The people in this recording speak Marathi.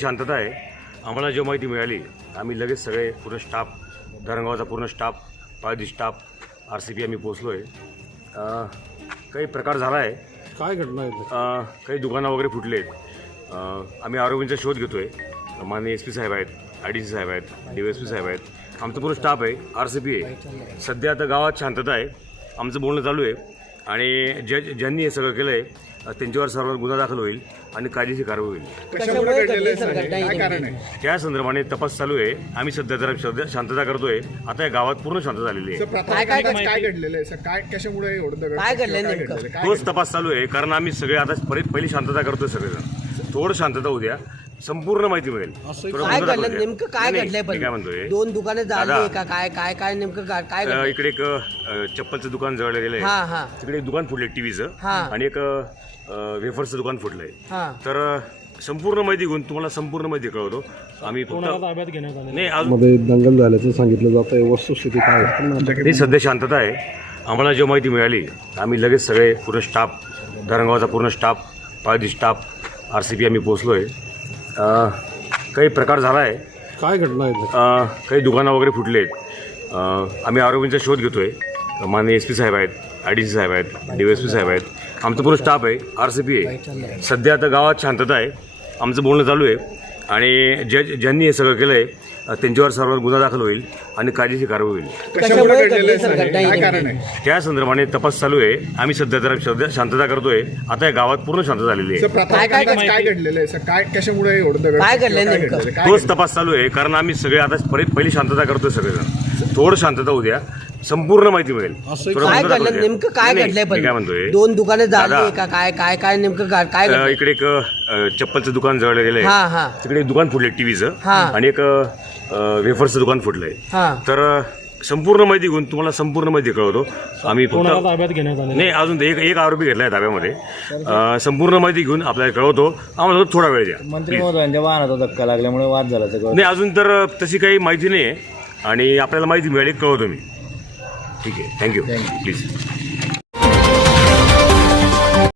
शांतता आहे। आम्हाला जेव्हा माहिती मिळाली आम्ही लगेच सगळे पूर्ण स्टाफ, धरणगावचा पूर्ण स्टाफ, पायदी स्टाफ, RCP आम्ही पोचलो आहे। काही प्रकार झाला आहे, काय घटना आहे? काही दुकानं वगैरे फुटले आहेत। आम्ही आरोपींचा शोध घेतो आहे। माननीय SP साहेब आहेत, IDC साहेब आहेत, DSP साहेब आहेत, आमचं पूर्ण स्टाफ आहे, RCP आहे। सध्या आता गावात शांतता आहे, आमचं बोलणं चालू आहे आणि ज्यांनी हे सगळं केलं आहे त्यांच्यावर सर्वांवर गुन्हा दाखल होईल आणि कायदेशीर कारवाई होईल। त्या संदर्भाने तपास चालू आहे। आम्ही सध्या जरा शांतता करतोय। आता या गावात पूर्ण शांतता झालेली आहे। काय घडलेलं आहे सर? काय कशामुळे काय घडलं नेमकं? तोच तपास चालू आहे, कारण आम्ही सगळे आता पहिली शांतता करतोय सगळेजण। थोडं शांतता उद्या संपूर्ण माहिती मिळेल। काय घडलं नेमकं? काय घडलंय? पण काय म्हणतोय, 2 दुकाने जाळली का? काय काय काय नेमकं काय घडलं? इकडे एक चप्पलचं दुकान जळलं गेलंय, तिकडे एक दुकान फुटलंय टीव्हीचं, आणि एक वेफर्सचं दुकान फुटलंय। तर संपूर्ण माहिती घेऊन तुम्हाला संपूर्ण माहिती कळवतो आम्ही। नाही मध्ये दंगल झाल्याचं सांगितलं जात आहे, वस्तुस्थिती काय आहे? ही सध्या शांतता आहे। आम्हाला जेव्हा माहिती मिळाली आम्ही लगेच सगळे पूर्ण स्टाफ, धरणगावचा पूर्ण स्टाफ, पायदी स्टाफ, RCP आम्ही पोचलो आहे। काही प्रकार झाला आहे, काय घटना आहे? काही दुकानं वगैरे फुटले आहेत। आम्ही आरोपींचा शोध घेतो आहे। माननीय SP साहेब आहेत, IDC साहेब आहेत, DSP साहेब आहेत, आमचं पूर्ण स्टाफ आहे, RCP आहे। सध्या आता गावात शांतता आहे, आमचं बोलणं चालू आहे आणि ज्यांनी हे सगळं केलं आहे त्यांच्यावर सर्वांवर गुन्हा दाखल होईल आणि कायदेशीर कारवाई होईल। त्या संदर्भाने तपास चालू आहे। आम्ही सध्या जरा शांतता करतोय। आता या गावात पूर्ण शांतता झालेली आहे। काय घडलेलं आहे सर? काय कशामुळे काय घडलं नेमकं? तोच तपास चालू आहे, कारण आम्ही सगळे आता पहिली शांतता करतोय सगळेजण। थोडं शांतता उद्या संपूर्ण माहिती मिळेल। काय घडलं नेमकं? काय घडलंय? पण काय म्हणतोय, 2 दुकाने जाळली का? काय काय काय नेमकं काय घडलं? इकडे एक चप्पलचं दुकान जळलं गेलंय, तिकडे एक दुकान फुटलंय टीव्हीचं, आणि एक वेफर्सचं दुकान फुटलंय। तर संपूर्ण माहिती घेऊन तुम्हाला संपूर्ण माहिती कळवतो आम्ही। नाही, अजून एक आरोपी घेतलाय ताब्यामध्ये। संपूर्ण माहिती घेऊन आपल्याला कळवतो। आम्हाला थोडा वेळ द्या। मंत्री महोदयांच्या वाहनाचा धक्का लागल्यामुळे वाद झाला सगळं। नाही, अजून तर तशी काही माहिती नाही आहे आणि आपल्याला माहिती मिळाली कळवतो मी। ठीक आहे, थँक्यू प्लीज।